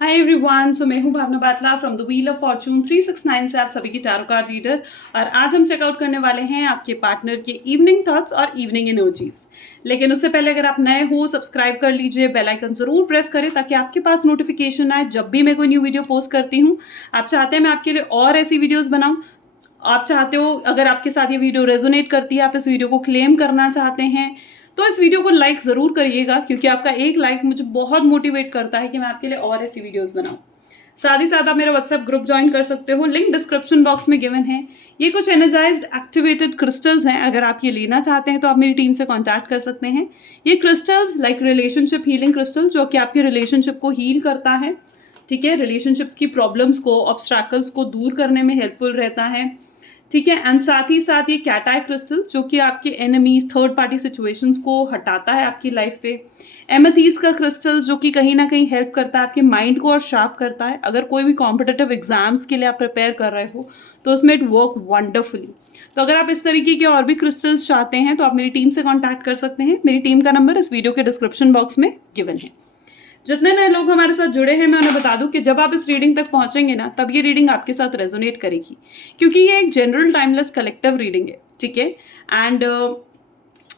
Hi everyone, so मैं हूं Bhavna Batla from the wheel of fortune 369 से आप सभी की टैरो कार्ड रीडर। और आज हम चेकआउट करने वाले हैं आपके पार्टनर के इवनिंग थॉट्स और इवनिंग एनर्जीज। लेकिन उससे पहले अगर आप नए हो, सब्सक्राइब कर लीजिए, बेल आइकन जरूर प्रेस करें ताकि आपके पास नोटिफिकेशन आए जब भी मैं कोई न्यू वीडियो पोस्ट करती हूँ। आप चाहते हैं मैं आपके लिए और ऐसी वीडियोज बनाऊँ, आप चाहते हो, अगर आपके साथ ये वीडियो रेजोनेट करती है, आप इस वीडियो को क्लेम करना चाहते हैं, तो इस वीडियो को लाइक ज़रूर करिएगा, क्योंकि आपका एक लाइक मुझे बहुत मोटिवेट करता है कि मैं आपके लिए और ऐसी वीडियोस बनाऊं। साथ ही साथ आप मेरा व्हाट्सएप ग्रुप ज्वाइन कर सकते हो, लिंक डिस्क्रिप्शन बॉक्स में गिवन है। ये कुछ एनर्जाइज्ड एक्टिवेटेड क्रिस्टल्स हैं, अगर आप ये लेना चाहते हैं तो आप मेरी टीम से कॉन्टैक्ट कर सकते हैं। ये crystals like relationship healing crystal, जो कि आपके रिलेशनशिप को हील करता है, ठीक है, रिलेशनशिप की प्रॉब्लम्स को, ऑब्स्ट्रैकल्स को दूर करने में हेल्पफुल रहता है, ठीक है। एंड साथ ही साथ ये कैटाई क्रिस्टल, जो कि आपके एनिमीज, थर्ड पार्टी सिचुएशंस को हटाता है आपकी लाइफ पे। एमेथीस्ट का क्रिस्टल, जो कि कहीं ना कहीं हेल्प करता है आपके माइंड को और शार्प करता है। अगर कोई भी कॉम्पिटिटिव एग्जाम्स के लिए आप प्रिपेयर कर रहे हो तो उसमें इट वर्क वंडरफुली। तो अगर आप इस तरीके के और भी क्रिस्टल्स चाहते हैं तो आप मेरी टीम से कॉन्टैक्ट कर सकते हैं। मेरी टीम का नंबर इस वीडियो के डिस्क्रिप्शन बॉक्स में गिवन है। जितने नए लोग हमारे साथ जुड़े हैं, मैं उन्हें बता दूं कि जब आप इस रीडिंग तक पहुंचेंगे ना, तब ये रीडिंग आपके साथ रेजोनेट करेगी, क्योंकि ये एक जनरल टाइमलेस कलेक्टिव रीडिंग है, ठीक है। एंड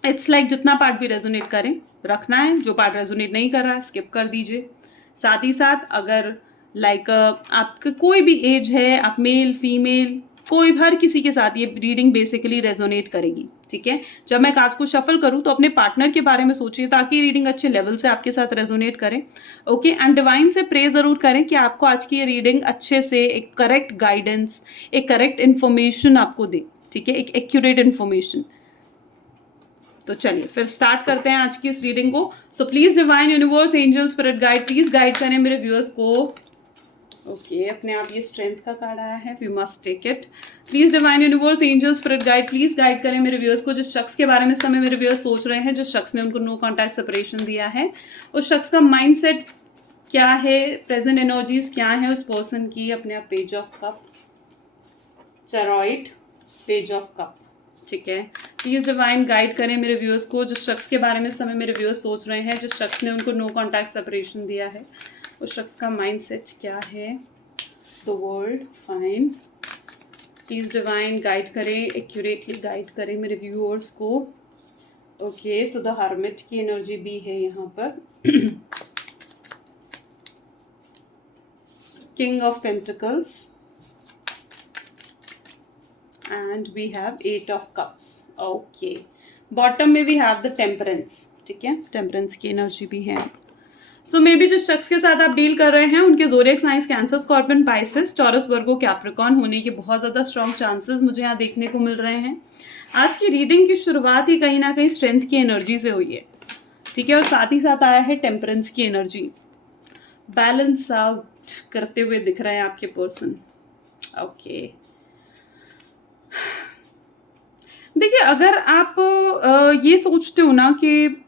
इट्स लाइक जितना पार्ट भी रेजोनेट करें रखना है, जो पार्ट रेजोनेट नहीं कर रहा है स्किप कर दीजिए। साथ ही साथ अगर लाइक आपका कोई भी एज है, आप मेल फीमेल, कोई हर किसी के साथ ये रीडिंग बेसिकली रेजोनेट करेगी, ठीक है। जब मैं कार्ड्स को शफल करूं तो अपने पार्टनर के बारे में सोचिए ताकि रीडिंग अच्छे लेवल से आपके साथ रेजोनेट करे, ओके। एंड डिवाइन से प्रे जरूर करें कि आपको आज की ये रीडिंग अच्छे से एक करेक्ट गाइडेंस, एक करेक्ट इन्फॉर्मेशन आपको दे, ठीक है, एक एक्यूरेट इन्फॉर्मेशन। तो चलिए फिर स्टार्ट करते हैं आज की इस रीडिंग को। सो please divine universe, angel, spirit guide, please guide करें मेरे व्यूअर्स को। ओके, अपने आप ये स्ट्रेंथ का कार्ड आया है, we must take it. Please divine universe, angel, spirit guide, please guide करें मेरे व्यूअर्स को। जिस शख्स के बारे में इस समय मेरे व्यूअर्स सोच रहे हैं, जिस शख्स ने उनको नो कॉन्टैक्ट सेपरेशन दिया है, उस शख्स का माइंडसेट क्या है, प्रेजेंट एनर्जीज क्या है उस पर्सन की। अपने आप page of cup, chariot, page of cup, ठीक है। प्लीज डिवाइन गाइड करें मेरे व्यूअर्स को। जिस शख्स के बारे में इस समय मेरे व्यूअर्स सोच रहे हैं, जिस शख्स ने उनको नो कॉन्टैक्ट सेपरेशन दिया है, उस शख्स का माइंडसेट क्या है। The world, fine. Please divine guide करें, एक्यूरेटली गाइड करें मेरे व्यूअर्स को। ओके, सो द हर्मिट की एनर्जी भी है यहाँ पर। King of pentacles and we have 8 of cups. Okay, bottom में वी हैव द टेम्परेंस, ठीक है, टेम्परेंस की एनर्जी भी है। सो मे बी जिस शख्स के साथ आप डील कर रहे हैं, उनके zodiac signs Cancer, Scorpion, Pisces, Taurus, Virgo, Capricorn होने के बहुत ज़्यादा स्ट्रॉन्ग चांसेस मुझे यहाँ देखने को मिल रहे हैं। आज की रीडिंग की शुरुआत ही कहीं ना कहीं स्ट्रेंथ की एनर्जी से हुई है, ठीक है, और साथ ही साथ आया है टेम्परेंस की एनर्जी। बैलेंस आउट करते हुए दिख रहे हैं आपके पर्सन। ओके, देखिए, अगर आप ये सोचते हो ना कि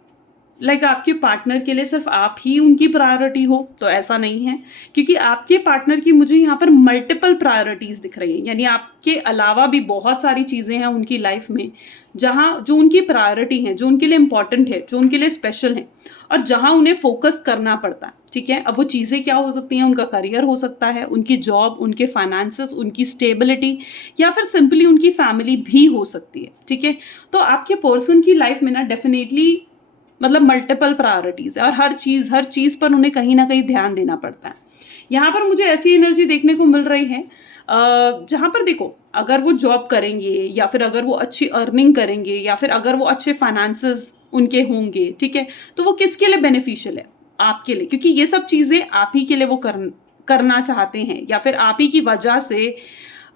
लाइक आपके पार्टनर के लिए सिर्फ आप ही उनकी प्रायोरिटी हो, तो ऐसा नहीं है, क्योंकि आपके पार्टनर की मुझे यहाँ पर मल्टीपल प्रायोरिटीज़ दिख रही हैं। यानी आपके अलावा भी बहुत सारी चीज़ें हैं उनकी लाइफ में जहाँ जो उनकी प्रायोरिटी हैं, जो उनके लिए इम्पॉर्टेंट है, जो उनके लिए स्पेशल हैं, और जहाँ उन्हें फोकस करना पड़ता है, ठीक है। अब वो चीज़ें क्या हो सकती हैं, उनका करियर हो सकता है, उनकी जॉब, उनके फाइनेंसेस, उनकी स्टेबिलिटी, या फिर सिंपली उनकी फैमिली भी हो सकती है, ठीक है। तो आपके पर्सन की लाइफ में ना डेफिनेटली मतलब मल्टीपल प्रायोरिटीज़ है, और हर चीज़ पर उन्हें कहीं ना कहीं ध्यान देना पड़ता है। यहाँ पर मुझे ऐसी एनर्जी देखने को मिल रही है जहाँ पर देखो, अगर वो जॉब करेंगे, या फिर अगर वो अच्छी अर्निंग करेंगे, या फिर अगर वो अच्छे फाइनेंसेस उनके होंगे, ठीक है, तो वो किसके लिए बेनिफिशियल है, आपके लिए, क्योंकि ये सब चीज़ें आप ही के लिए वो करना चाहते हैं, या फिर आप ही की वजह से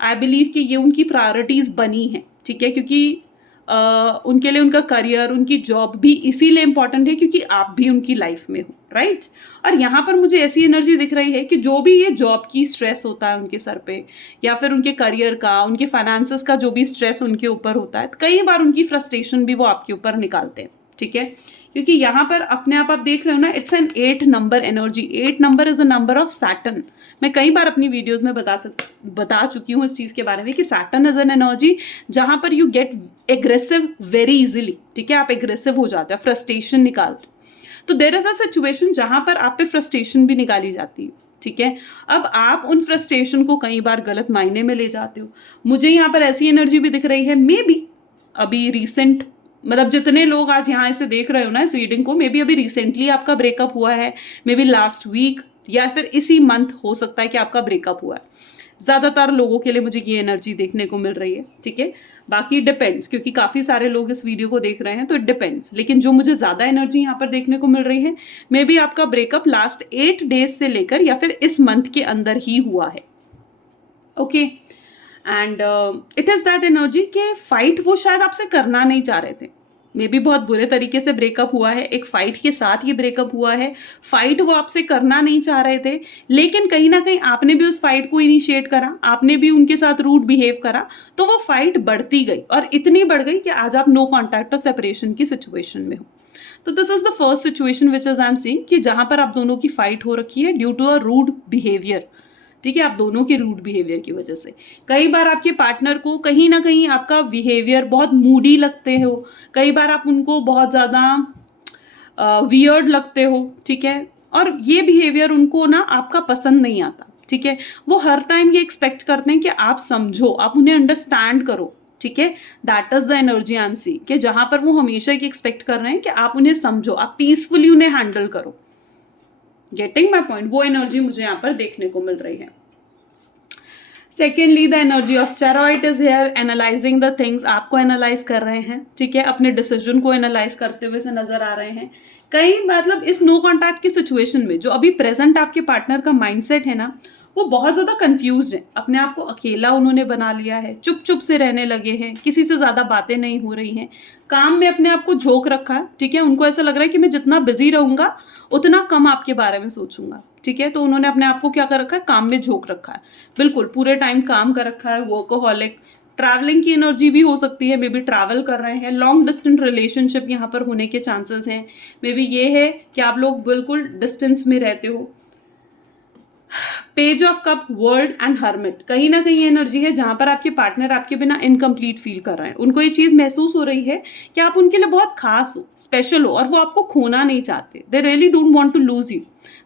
आई बिलीव कि ये उनकी प्रायोरिटीज़ बनी है, ठीक है, क्योंकि उनके लिए उनका करियर, उनकी जॉब भी इसीलिए इम्पॉर्टेंट है क्योंकि आप भी उनकी लाइफ में हो, राइट। और यहाँ पर मुझे ऐसी एनर्जी दिख रही है कि जो भी ये जॉब की स्ट्रेस होता है उनके सर पे, या फिर उनके करियर का, उनके फाइनेंसेस का जो भी स्ट्रेस उनके ऊपर होता है, कई बार उनकी फ्रस्ट्रेशन भी वो आपके ऊपर निकालते हैं, ठीक है। क्योंकि यहाँ पर अपने आप देख रहे हो ना, it's an 8 number energy. 8 number is a number of Saturn. मैं कई बार अपनी वीडियोस में बता चुकी हूँ इस चीज़ के बारे में कि सैटर्न इज एन एनर्जी जहाँ पर you get aggressive very easily, ठीक है, आप एग्रेसिव हो जाते हो, फ्रस्ट्रेशन निकालते हो। तो देयर इज अ सिचुएशन जहाँ पर आप पे फ्रस्ट्रेशन भी निकाली जाती है, ठीक है। अब आप उन फ्रस्ट्रेशन को कई बार गलत मायने में ले जाते हो। मुझे यहाँ पर ऐसी एनर्जी भी दिख रही है, मे बी अभी रिसेंट, मतलब जितने लोग आज यहाँ इसे देख रहे हो ना इस रीडिंग को, मे बी अभी रिसेंटली आपका ब्रेकअप हुआ है, मे बी लास्ट वीक या फिर इसी मंथ हो सकता है कि आपका ब्रेकअप हुआ है। ज़्यादातर लोगों के लिए मुझे ये एनर्जी देखने को मिल रही है, ठीक है। बाकी डिपेंड्स, क्योंकि काफ़ी सारे लोग इस वीडियो को देख रहे हैं तो इट डिपेंड्स, लेकिन जो मुझे ज़्यादा एनर्जी यहाँ पर देखने को मिल रही है, मे बी आपका ब्रेकअप लास्ट 8 डेज से लेकर या फिर इस मंथ के अंदर ही हुआ है। Okay, and it is that energy कि फाइट वो शायद आपसे करना नहीं चाह रहे थे, मे बी बहुत बुरे तरीके से ब्रेकअप हुआ है, एक फाइट के साथ ये ब्रेकअप हुआ है। फाइट वो आपसे करना नहीं चाह रहे थे, लेकिन कहीं ना कहीं आपने भी उस फाइट को इनिशिएट करा, आपने भी उनके साथ रूड बिहेव करा, तो वो फाइट बढ़ती गई और इतनी बढ़ गई कि आज आप नो कॉन्टैक्ट और सेपरेशन की सिचुएशन में हो। तो this is the first situation which is I am seeing कि जहां पर आप दोनों की फाइट हो रखी है due to a rude behaviour, ठीक है, आप दोनों के रूड बिहेवियर की वजह से। कई बार आपके पार्टनर को कहीं ना कहीं आपका बिहेवियर बहुत मूडी लगते हो, कई बार आप उनको बहुत ज़्यादा वियर्ड लगते हो, ठीक है, और ये बिहेवियर उनको ना आपका पसंद नहीं आता, ठीक है। वो हर टाइम ये एक्सपेक्ट करते हैं कि आप समझो, आप उन्हें अंडरस्टैंड करो, ठीक है। That is the energy I am see, कि जहां पर वो हमेशा ये एक्सपेक्ट कर रहे हैं कि आप उन्हें समझो, आप पीसफुली उन्हें हैंडल करो। गेटिंग माई पॉइंट, वो एनर्जी मुझे यहाँ पर देखने को मिल रही है। Secondly the energy of chariot is here, analysing the things, आपको एनालाइज कर रहे हैं, ठीक है, अपने डिसीजन को एनालाइज करते हुए से नजर आ रहे हैं। कई मतलब इस नो कॉन्टैक्ट की सिचुएशन में जो अभी प्रेजेंट आपके पार्टनर का माइंडसेट है ना, वो बहुत ज़्यादा कंफ्यूज है, अपने आप को अकेला उन्होंने बना लिया है, चुप चुप से रहने लगे हैं, किसी से ज़्यादा बातें नहीं हो रही हैं, काम में अपने आप को झोंक रखा है, ठीक है। उनको ऐसा लग रहा है कि मैं जितना बिजी रहूंगा उतना कम आपके बारे में सोचूंगा, ठीक है। तो उन्होंने अपने आप को क्या कर रखा है, काम में झोंक रखा है, बिल्कुल पूरे टाइम काम कर रखा है, वर्कोहॉलिक। ट्रैवलिंग की एनर्जी भी हो सकती है, मे बी ट्रैवल कर रहे हैं, लॉन्ग डिस्टेंस रिलेशनशिप यहाँ पर होने के चांसेस हैं। मे बी ये है कि आप लोग बिल्कुल डिस्टेंस में रहते हो। Page of cup, world and hermit, कहीं ना कहीं एनर्जी है जहां पर आपके पार्टनर आपके बिना इनकम्प्लीट फील कर रहे हैं। उनको ये चीज महसूस हो रही है कि आप उनके लिए बहुत खास हो, स्पेशल हो, और वो आपको खोना नहीं चाहते। They really don't want to lose you,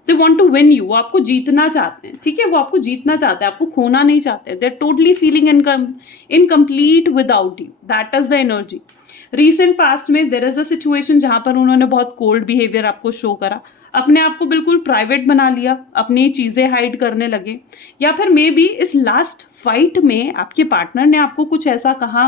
they want to win you, वो आपको जीतना चाहते हैं, ठीक है, वो आपको जीतना चाहते हैं, आपको खोना नहीं चाहते। They are totally feeling incomplete without you, that is the energy. Recent past में देयर इज अ सिचुएशन जहां पर उन्होंने बहुत कोल्ड बिहेवियर आपको शो करा, अपने आप को बिल्कुल प्राइवेट बना लिया, अपनी चीज़ें हाइड करने लगे, या फिर मे बी इस लास्ट फाइट में आपके पार्टनर ने आपको कुछ ऐसा कहा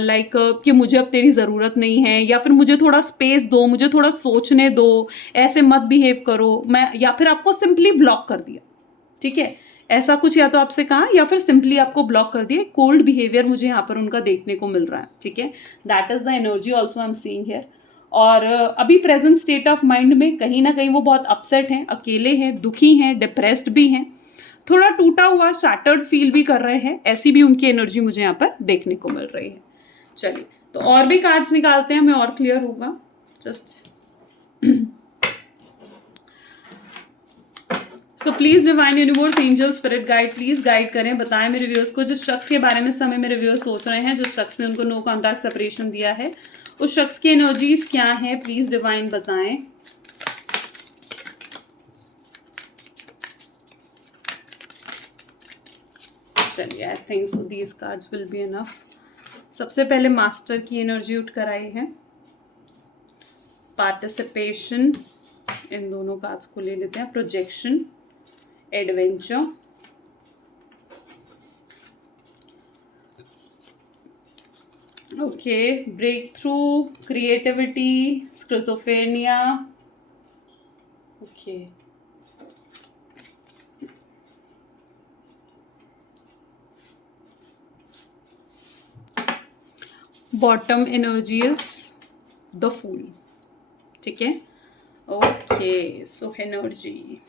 लाइक कि मुझे अब तेरी ज़रूरत नहीं है, या फिर मुझे थोड़ा स्पेस दो, मुझे थोड़ा सोचने दो, ऐसे मत बिहेव करो, मैं, या फिर आपको सिंपली ब्लॉक कर दिया, ठीक है, ऐसा कुछ या तो आपसे कहा या फिर सिंपली आपको ब्लॉक कर दिया। कोल्ड बिहेवियर मुझे यहाँ पर उनका देखने को मिल रहा है, ठीक है। That is the energy also I am seeing here. और अभी प्रेजेंट स्टेट ऑफ माइंड में कहीं ना कहीं वो बहुत अपसेट हैं, अकेले हैं, दुखी हैं, डिप्रेस्ड भी हैं, थोड़ा टूटा हुआ शैटर्ड फील भी कर रहे हैं, ऐसी भी उनकी एनर्जी मुझे यहाँ पर देखने को मिल रही है। चलिए तो और भी कार्ड्स निकालते हैं, हमें और क्लियर होगा। Just so please divine universe, angel, spirit guide, please guide करें, बताएं मेरे व्यूअर्स को जिस शख्स के बारे में समय मेरे व्यूअर्स सोच रहे हैं, जिस शख्स ने उनको नो कॉन्टैक्ट सेपरेशन दिया है, उस शख्स की एनर्जीज क्या है, प्लीज डिवाइन बताएं। चलिए I think so these cards will be enough. सबसे पहले मास्टर की एनर्जी उठ कर आई है, पार्टिसिपेशन, इन दोनों कार्ड्स को ले लेते हैं, projection, adventure, okay, breakthrough, creativity, schizophrenia, okay, bottom energy is the fool, ठीक है, ओके। सो एनर्जी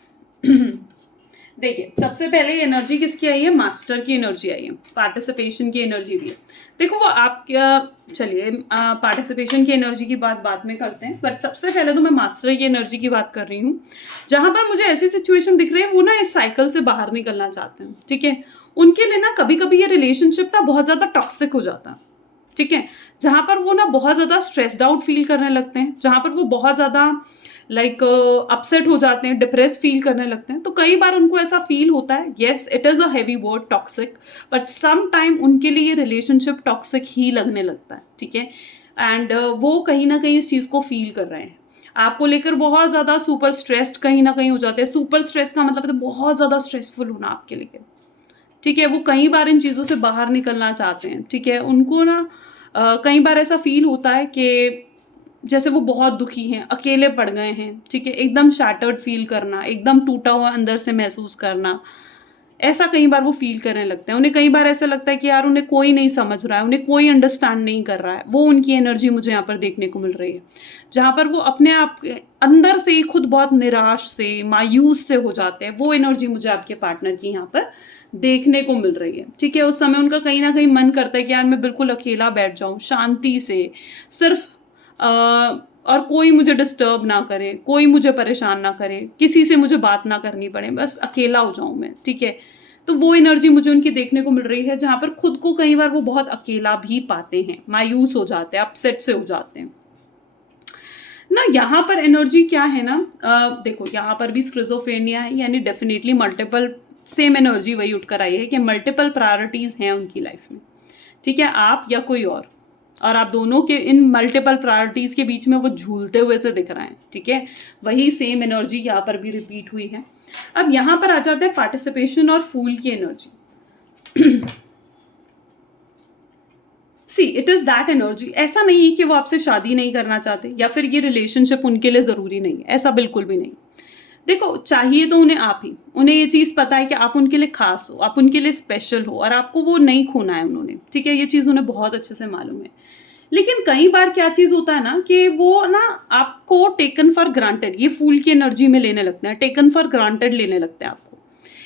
देखिए, सबसे पहले एनर्जी किसकी आई है, मास्टर की एनर्जी आई है, पार्टिसिपेशन की एनर्जी दी है। देखो वो आप क्या, चलिए पार्टिसिपेशन की एनर्जी की बात बाद में करते हैं, बट सबसे पहले तो मैं मास्टर की एनर्जी की बात कर रही हूँ, जहाँ पर मुझे ऐसी सिचुएशन दिख रही है वो ना इस साइकिल से बाहर निकलना चाहते हैं, ठीक है। उनके लिए ना कभी कभी ये रिलेशनशिप ना बहुत ज़्यादा टॉक्सिक हो जाता है, ठीक है, जहाँ पर वो ना बहुत ज़्यादा स्ट्रेस्ड आउट फील करने लगते हैं, जहाँ पर वो बहुत ज़्यादा लाइक अपसेट हो जाते हैं, डिप्रेस फील करने लगते हैं, तो कई बार उनको ऐसा फील होता है, yes it is a heavy word toxic, but some time उनके लिए ये रिलेशनशिप टॉक्सिक ही लगने लगता है, ठीक है। एंड वो कहीं ना कहीं इस चीज़ को फील कर रहे हैं, आपको लेकर बहुत ज़्यादा सुपर स्ट्रेस्ड कहीं ना कहीं हो जाते हैं। सुपर स्ट्रेस का मतलब है बहुत ज़्यादा स्ट्रेसफुल होना आपके लिए, ठीक है। वो कई बार इन चीज़ों से बाहर निकलना चाहते हैं, ठीक है। उनको ना कई बार ऐसा फील होता है कि जैसे वो बहुत दुखी हैं, अकेले पड़ गए हैं, ठीक है। एकदम शैटर्ड फील करना, एकदम टूटा हुआ अंदर से महसूस करना, ऐसा कई बार वो फील करने लगते हैं। उन्हें कई बार ऐसा लगता है कि यार उन्हें कोई नहीं समझ रहा है, उन्हें कोई अंडरस्टैंड नहीं कर रहा है। वो उनकी एनर्जी मुझे यहाँ पर देखने को मिल रही है, जहाँ पर वो अपने आप के अंदर से ही खुद बहुत निराश से, मायूस से हो जाते हैं। वो एनर्जी मुझे आपके पार्टनर की यहाँ पर देखने को मिल रही है, ठीक है। उस समय उनका कहीं ना कहीं मन करता है कि यार मैं बिल्कुल अकेला बैठ जाऊँ शांति से, सिर्फ और कोई मुझे डिस्टर्ब ना करे, कोई मुझे परेशान ना करे, किसी से मुझे बात ना करनी पड़े, बस अकेला हो जाऊं मैं, ठीक है। तो वो एनर्जी मुझे उनकी देखने को मिल रही है, जहाँ पर खुद को कई बार वो बहुत अकेला भी पाते हैं, मायूस हो जाते हैं, अपसेट से हो जाते हैं ना। यहाँ पर एनर्जी क्या है ना, देखो यहाँ पर भी स्क्रिजोफ्रेनिया है, यानी डेफिनेटली मल्टीपल, सेम एनर्जी वही उठकर आई है कि मल्टीपल प्रायोरिटीज हैं उनकी लाइफ में, ठीक है। आप या कोई और आप दोनों के इन मल्टीपल प्रायोरिटीज के बीच में वो झूलते हुए से दिख रहे हैं, ठीक है। वही सेम एनर्जी यहाँ पर भी रिपीट हुई है। अब यहाँ पर आ जाता है पार्टिसिपेशन और फूल की energy. See it is that energy, ऐसा नहीं है कि वो आपसे शादी नहीं करना चाहते या फिर ये रिलेशनशिप उनके लिए ज़रूरी नहीं है, ऐसा बिल्कुल भी नहीं। देखो चाहिए तो उन्हें आप ही, उन्हें ये चीज़ पता है कि आप उनके लिए खास हो, आप उनके लिए स्पेशल हो, और आपको वो नहीं खोना है उन्होंने, ठीक है। ये चीज़ उन्हें बहुत अच्छे से मालूम है। लेकिन कई बार क्या चीज़ होता है ना कि वो ना आपको टेकन फॉर ग्रांटेड, ये फूल की एनर्जी में लेने लगते हैं, टेकन फॉर ग्रांटेड लेने लगते हैं आपको।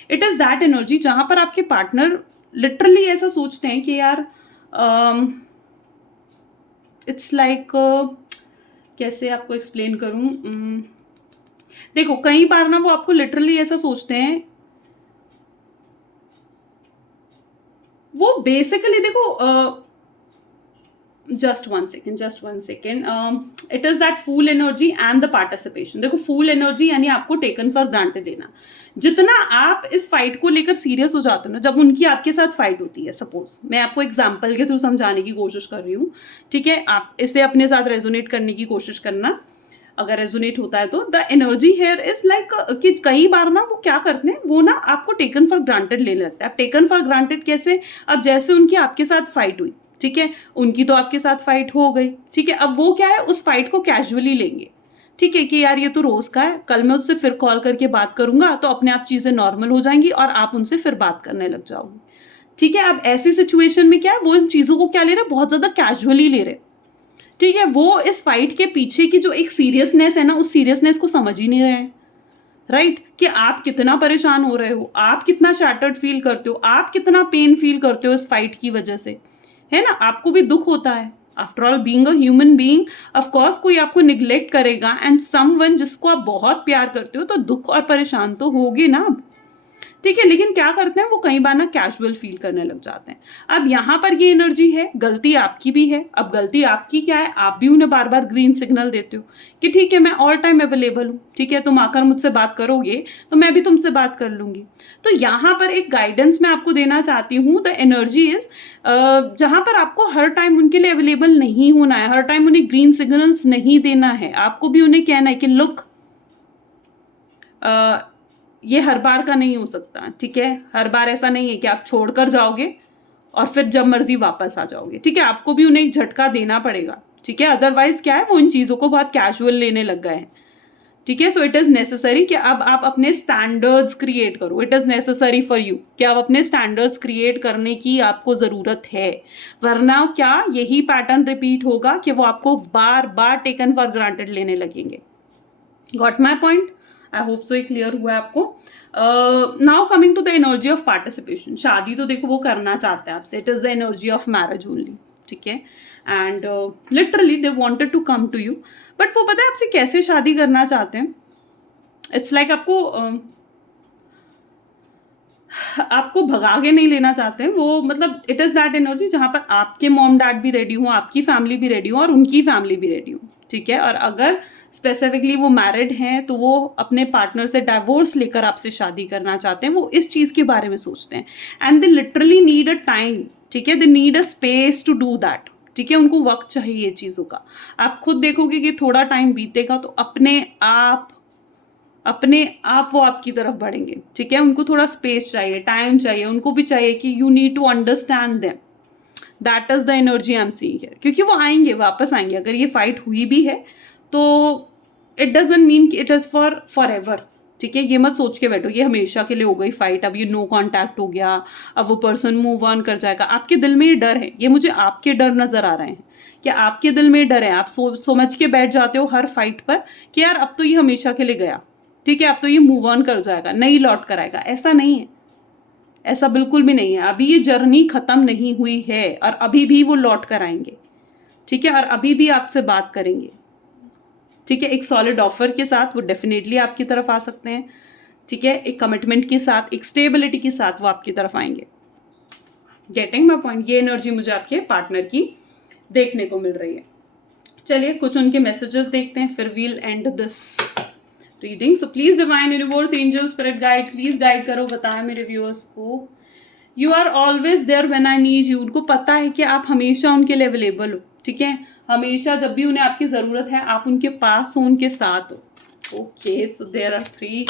इट इज़ दैट एनर्जी जहाँ पर आपके पार्टनर लिटरली ऐसा सोचते हैं कि यार इट्स लाइक कैसे आपको एक्सप्लेन करूँ। देखो कई बार ना वो आपको लिटरली ऐसा सोचते हैं, वो बेसिकली देखो just one second, it is that fool energy and the participation. देखो फूल एनर्जी यानी आपको टेकन फॉर ग्रांटेड लेना। जितना आप इस फाइट को लेकर सीरियस हो जाते हो ना, जब उनकी आपके साथ फाइट होती है, सपोज मैं आपको एग्जाम्पल के थ्रू समझाने की कोशिश कर रही हूँ, ठीक है। आप इसे अपने साथ रेजोनेट करने की कोशिश करना, अगर रेजोनेट होता है तो। The energy here is like कि कई बार ना वो क्या करते हैं, वो ना आपको टेकन फॉर ग्रांटेड ले लेते हैं। अब टेकन फॉर ग्रांटेड कैसे, अब जैसे उनकी आपके साथ फाइट हुई, ठीक है, उनकी तो आपके साथ फाइट हो गई, ठीक है। अब वो क्या है, उस फाइट को कैजुअली लेंगे, ठीक है, कि यार ये तो रोज का है, कल मैं उससे फिर कॉल करके बात करूंगा तो अपने आप चीजें नॉर्मल हो जाएंगी और आप उनसे फिर बात करने लग जाओगे, ठीक है। अब ऐसी सिचुएशन में क्या है, वो इन चीजों को क्या ले रहे हैं, बहुत ज्यादा कैजुअली ले रहे, ठीक है। वो इस फाइट के पीछे की जो एक सीरियसनेस है ना, उस सीरियसनेस को समझ ही नहीं रहे हैं, राइट, कि आप कितना परेशान हो रहे हो, आप कितना शैटर्ड फील करते हो, आप कितना पेन फील करते हो इस फाइट की वजह से, है ना। आपको भी दुख होता है, after all being a human being, of course कोई आपको निग्लेक्ट करेगा एंड समवन जिसको आप बहुत प्यार करते हो, तो दुख और परेशान तो होगे ना, ठीक है। लेकिन क्या करते हैं वो कई बार ना कैजुअल फील करने लग जाते हैं। अब यहाँ पर ये एनर्जी है, गलती आपकी भी है। अब गलती आपकी क्या है, आप भी उन्हें बार बार ग्रीन सिग्नल देते हो कि ठीक है मैं ऑल टाइम अवेलेबल हूँ, ठीक है, तुम आकर मुझसे बात करोगे तो मैं भी तुमसे बात कर लूंगी। तो यहाँ पर एक गाइडेंस मैं आपको देना चाहती हूँ, द एनर्जी इज जहाँ पर आपको हर टाइम उनके लिए अवेलेबल नहीं होना है, हर टाइम उन्हें ग्रीन सिग्नल्स नहीं देना है। आपको भी उन्हें कहना है कि लुक ये हर बार का नहीं हो सकता, ठीक है। हर बार ऐसा नहीं है कि आप छोड़कर जाओगे और फिर जब मर्जी वापस आ जाओगे, ठीक है। आपको भी उन्हें एक झटका देना पड़ेगा, ठीक है। अदरवाइज क्या है, वो इन चीज़ों को बहुत कैजुअल लेने लग गए हैं, ठीक है। सो इट इज़ नेसेसरी कि अब आप अपने स्टैंडर्ड्स क्रिएट करो। It is necessary for you कि आप अपने स्टैंडर्ड्स क्रिएट करने की आपको ज़रूरत है, वरना क्या यही पैटर्न रिपीट होगा कि वो आपको बार बार टेकन फॉर ग्रांटेड लेने लगेंगे। Got my point, I hope so ये क्लियर हुआ है आपको। Now coming to the energy of participation. शादी तो देखो वो करना चाहते हैं आपसे, it is the energy of marriage only, ठीक है। And literally they wanted to come to you, but वो पता है आपसे कैसे शादी करना चाहते हैं। इट्स लाइक आपको आपको भगा के नहीं लेना चाहते हैं, वो मतलब इट इज़ दैट एनर्जी जहाँ पर आपके मॉम डैड भी रेडी हों, आपकी फैमिली भी रेडी हो और उनकी फैमिली भी रेडी हो, ठीक है। और अगर स्पेसिफिकली वो मैरिड हैं तो वो अपने पार्टनर से डाइवोर्स लेकर आपसे शादी करना चाहते हैं, वो इस चीज़ के बारे में सोचते हैं and they literally need a time, ठीक है, they need a space to do that, ठीक है। उनको वक्त चाहिए ये चीज़ों का। आप खुद देखोगे कि थोड़ा टाइम बीतेगा तो अपने आप वो आपकी तरफ बढ़ेंगे, ठीक है। उनको थोड़ा स्पेस चाहिए, टाइम चाहिए, उनको भी चाहिए कि you need to understand them. That is the energy I am seeing here, क्योंकि वो आएंगे, वापस आएंगे। अगर ये फाइट हुई भी है तो इट डजंट मीन कि इट इज़ फॉर एवर, ठीक है। ये मत सोच के बैठो ये हमेशा के लिए हो गई फाइट, अब ये नो कॉन्टैक्ट हो गया, अब वो पर्सन मूव ऑन कर जाएगा। आपके दिल में ये डर है, ये मुझे आपके डर नज़र आ रहे हैं कि आपके दिल में डर है। आप समझ के बैठ जाते हो हर फाइट पर कि यार अब तो ये हमेशा के लिए गया, ठीक है, अब तो ये मूव ऑन कर जाएगा, नहीं लौट कर आएगा। ऐसा नहीं है, ऐसा बिल्कुल भी नहीं है। अभी ये जर्नी खत्म नहीं हुई है और अभी भी वो लौट कर आएंगे, ठीक है, और अभी भी आपसे बात करेंगे, ठीक है। एक सॉलिड ऑफर के साथ वो डेफिनेटली आपकी तरफ आ सकते हैं, ठीक है। एक कमिटमेंट के साथ, एक स्टेबिलिटी के साथ वो आपकी तरफ आएंगे। Getting my point? ये एनर्जी मुझे आपके पार्टनर की देखने को मिल रही है। चलिए कुछ उनके मैसेजेस देखते हैं, फिर we'll end this reading. So please divine universe, angel, spirit guide, please guide करो, बताएं मेरे व्यूअर्स को। You are always there when I need you. उनको पता है कि आप हमेशा उनके लिए अवेलेबल हो, ठीक है। हमेशा जब भी उन्हें आपकी ज़रूरत है आप उनके पास हो, उनके साथ हो। Okay, so there are 3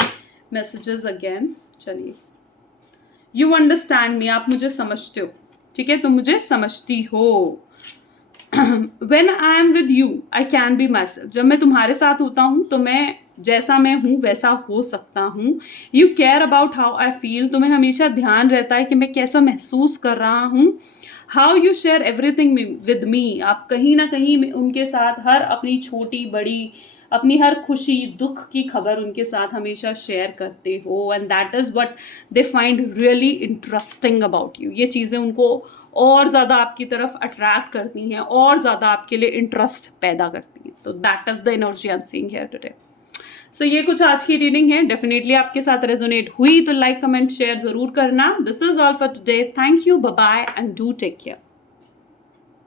messages again. चलिए, यू अंडरस्टैंड मी, आप मुझे समझते हो, ठीक है, तुम मुझे समझती हो। When I am with you, I can be myself. जब मैं तुम्हारे साथ होता हूँ तो मैं जैसा मैं हूँ वैसा हो सकता हूँ। You care about how I feel. तुम्हें हमेशा ध्यान रहता है कि मैं कैसा महसूस कर रहा हूँ। How you share everything with me. आप कहीं ना कहीं उनके साथ हर अपनी छोटी बड़ी, अपनी हर खुशी दुख की खबर उनके साथ हमेशा शेयर करते हो। And that is what they find really interesting about you. ये चीज़ें उनको और ज़्यादा आपकी तरफ अट्रैक्ट करती हैं, और ज़्यादा आपके लिए इंटरेस्ट पैदा करती हैं। तो that is the energy I am seeing here today. So ये कुछ आज की रीडिंग है, डेफिनेटली आपके साथ रेजोनेट हुई तो लाइक कमेंट शेयर ज़रूर करना। This is all for today. Thank you, bye bye and do take care.